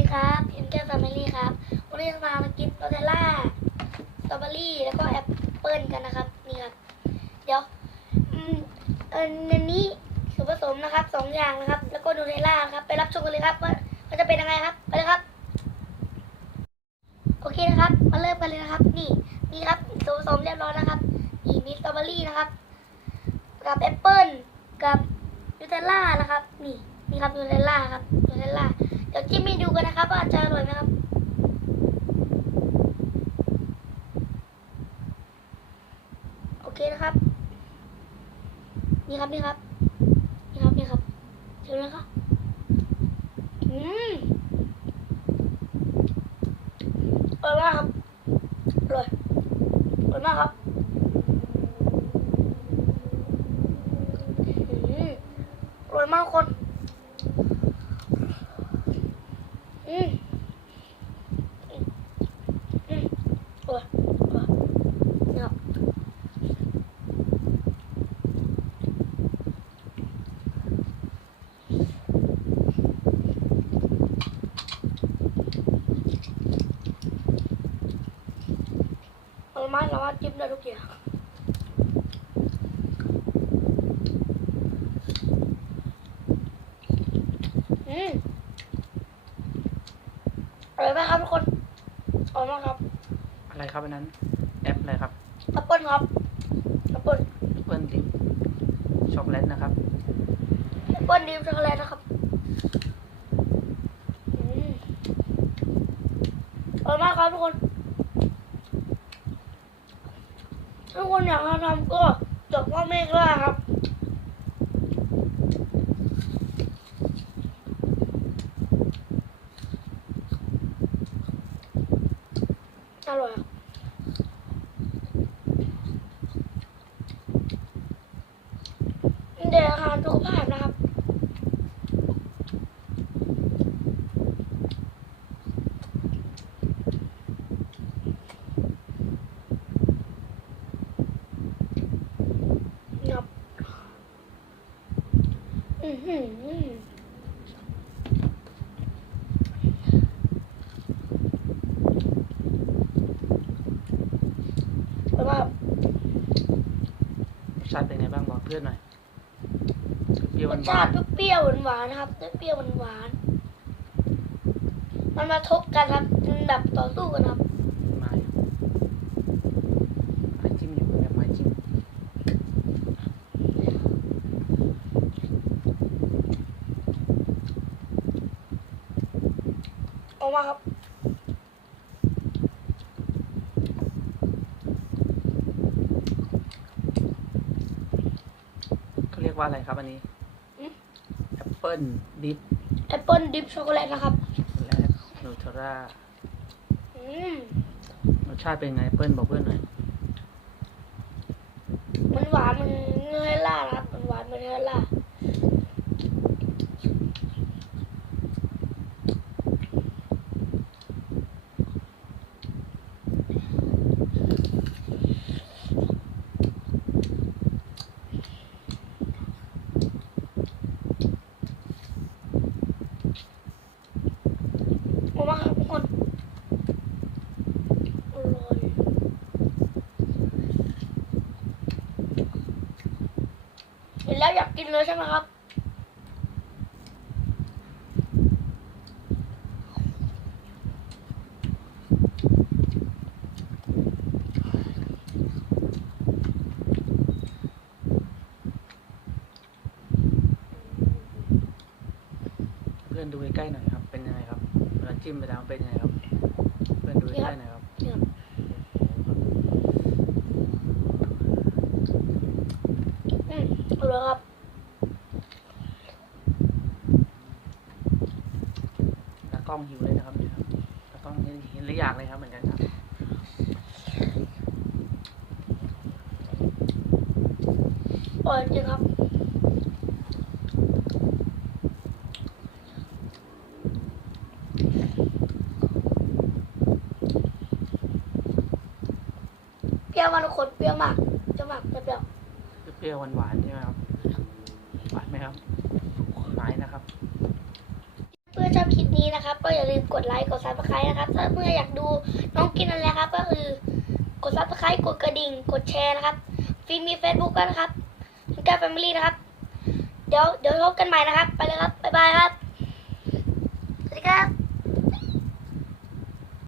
ดีครับเพิมแก้วแฟมิลี่ครับ วันนี้จะมามากินโนเทล่าสตรอเบอรี่ แล้วก็แอปเปิลกันนะครับ นี่ครับ เดี๋ยว อืมอันนี้ส่วนผสมนะครับสองอย่างนะครับ แล้วก็โนเทล่าครับ ไปรับชมกันเลยครับว่ามันจะเป็นยังไงครับ ไปเลยครับ โอเคนะครับ มาเริ่มกันเลยนะครับ นี่ นี่ครับส่วนผสมเรียบร้อยนะครับ นี่มีสตรอเบอรี่นะครับ กับแอปเปิลกับนูเทล่านะครับ นี่ นี่ครับนูเทล่าครับนูเทล่า ครับว่าจะอร่อยไหมครับโอเคนะครับ นี่ครับนี่ครับนี่ครับนี่ครับเชิญเลยครับอืมอร่อยมากครับอร่อยอร่อยมากครับอืมอร่อยมากคน อืมอืมอืมอร่อยอร่อยนี่ครับ อร่อยมากสามารถจิ้มได้ทุกอย่างอืมอร่อยมากครับทุกคนอร่อยมากครับ อะไรครับอันนั้น แอปอะไรครับแอปเปิ้ลครับแอปเปิ้ลเปิ้ลดิบช็อกโกแลตนะครับแอปเปิ้ลดิมช็อกโกแลตนะครับอืมอร่อยมากครับทุกคน ถ้าคนอยากมาทำก็จบว่าไม่กล้าครับอร่อยอะเดี๋ยวอาหารสุขภาพนะครับ งับอือหือ แต่ว่ารสชาติเป็นไงบ้างบอกเพื่อนหน่อยเปรี้ยวรหสชาวานติเปรี้ยวๆหวานๆนะครับเปรี้ยวๆหวานๆมันมาทบกันครับมันแบบต่อสู้กันครับ ๆไม้ไม้จิ้มอยู่แบบไม้จิ้ม ออกมาครับเขาเรียกว่าอะไรครับอันนี้อืมแอปเปิ้ลดิบแอปเปิลดิปช็อกโกแลตนะครับและนูเทลล่าอืมรสชาติเป็นไงเปิ้ลบอกเพื่อนหน่อยมันหวานมันเนื้อล่านะครับมันหวานมันเนื้อล่า ออกมาครับทุกคนอร่อยเห็นแล้วอยากกินเลยใช่ไหมครับ เพื่อนดูใกล้ๆหน่อยครับ เป็นยังไงครับเวลาจิ้มไปแล้วเป็นยังไงครับ เพื่อนดูใกล้ๆหน่อยครับ เนี่ยอืมอร่อยครับ ตา กล้องหิวเลยนะครับเนี่ยครับตากล้องเห็นเห็นหรืออยากเลยครับเหมือนกันครับอร่อยจริงครับเปรี้ยวมากทุกคนเปรี้ยวมากจะมากจะเปรี้ยวเปรี้ยวๆหวานๆใช่ไหมครับ ชอบคลิปนี้นะครับ ก็อย่าลืมกดไลค์กดซับสไครต์นะครับ ถ้าเมื่ออยากดูน้องกินอะไรครับ ก็คือกดซับสไครต์กดกระดิ่ง กดแชร์นะครับฟินมีเฟซบุ๊กก็นะครับมิก้าแฟมิลี่นะครับ เดี๋ยวเดี๋ยวพบกันใหม่นะครับ ไปเลยครับบ๊ายบายครับสวัสดีครับ